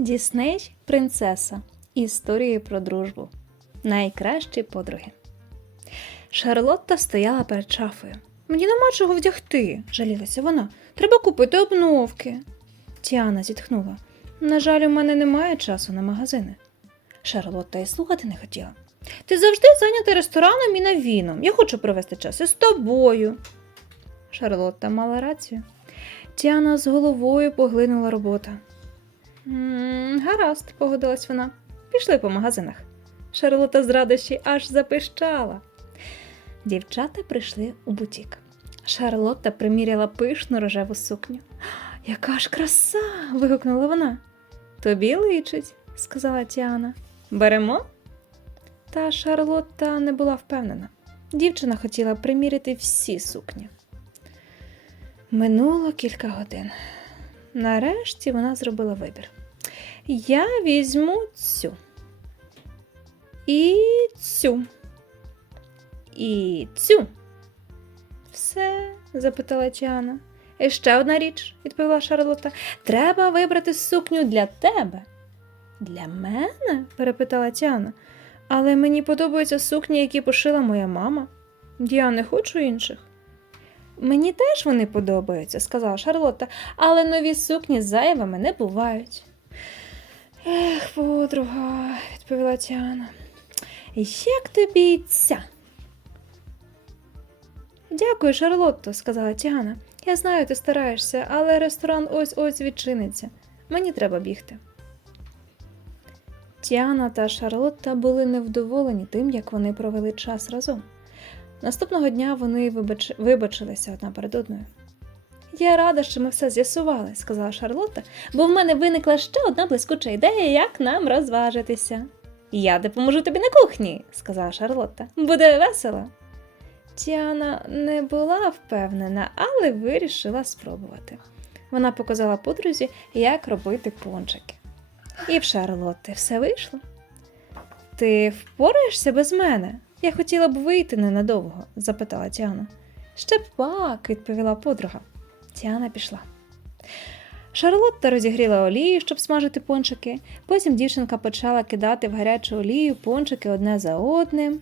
Дісней принцеса. Історії про дружбу. Найкращі подруги. Шарлотта стояла перед шафою. Мені нема чого вдягти, жалілася вона. Треба купити обновки. Тіана зітхнула. На жаль, у мене немає часу на магазини. Шарлотта і слухати не хотіла. Ти завжди зайнятий рестораном і навіном. Я хочу провести час із тобою. Шарлотта мала рацію. Тіана з головою поглинула робота. «М, Гаразд, погодилась вона. Пішли по магазинах. Шарлота з радощі аж запищала. Дівчата прийшли у бутік. Шарлотта приміряла пишну рожеву сукню. Яка ж краса. вигукнула вона. Тобі личить, сказала Тіана. Беремо? Та Шарлотта не була впевнена. Дівчина хотіла приміряти всі сукні. Минуло кілька годин. Нарешті вона зробила вибір. Я візьму цю. І цю. І цю. Все? запитала Тіана. І ще одна річ, відповіла Шарлотта. Треба вибрати сукню для тебе. Для мене? перепитала Тіана. Але мені подобаються сукні, які пошила моя мама. Я не хочу інших. Мені теж вони подобаються, сказала Шарлотта, але нові сукні зайвими не бувають. Ех, подруга, відповіла Тіана. Як тобі ця? Дякую, Шарлотто, сказала Тіана. Я знаю, ти стараєшся, але ресторан ось ось відчиниться. Мені треба бігти. Тіана та Шарлотта були невдоволені тим, як вони провели час разом. Наступного дня вони вибач... вибачилися одна перед одною. Я рада, що ми все з'ясували, сказала Шарлотта, бо в мене виникла ще одна блискуча ідея, як нам розважитися. Я допоможу тобі на кухні, сказала Шарлотта. Буде весело. Тіана не була впевнена, але вирішила спробувати. Вона показала подрузі, як робити пончики. І в Шарлотти все вийшло. Ти впораєшся без мене? Я хотіла б вийти ненадовго, запитала Тіана. Ще пак, відповіла подруга. Тіана пішла. Шарлотта розігріла олію, щоб смажити пончики. Потім дівчинка почала кидати в гарячу олію пончики одне за одним.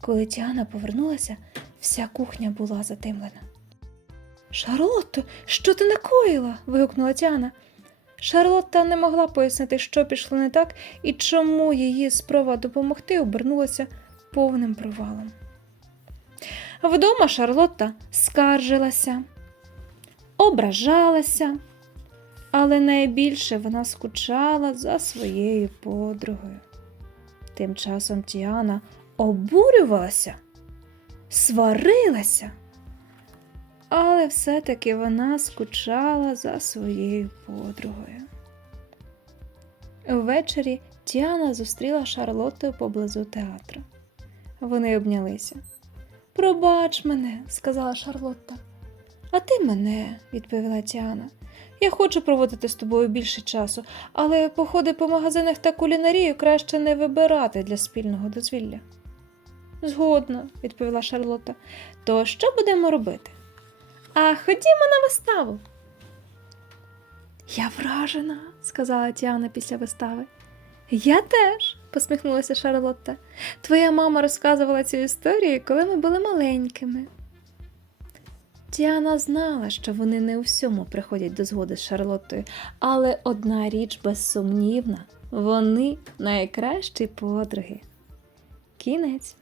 Коли Тіана повернулася, вся кухня була затемлена. Шарлотто, що ти накоїла? вигукнула Тіана. Шарлотта не могла пояснити, що пішло не так і чому її спроба допомогти обернулася повним провалом. Вдома Шарлотта скаржилася, ображалася, але найбільше вона скучала за своєю подругою. Тим часом Тіана обурювалася, сварилася, але все-таки вона скучала за своєю подругою. Ввечері Тіана зустріла Шарлотту поблизу театру. Вони обнялися. Пробач мене, сказала Шарлотта. А ти мене, відповіла Тіана. Я хочу проводити з тобою більше часу, але походи по магазинах та кулінарію краще не вибирати для спільного дозвілля. Згодна, відповіла Шарлотта. То що будемо робити? А ходімо на виставу. Я вражена, сказала Тіана після вистави. Я теж, посміхнулася Шарлотта. Твоя мама розказувала цю історію, коли ми були маленькими. Тіана знала, що вони не у всьому приходять до згоди з Шарлоттою, але одна річ безсумнівна вони найкращі подруги. Кінець.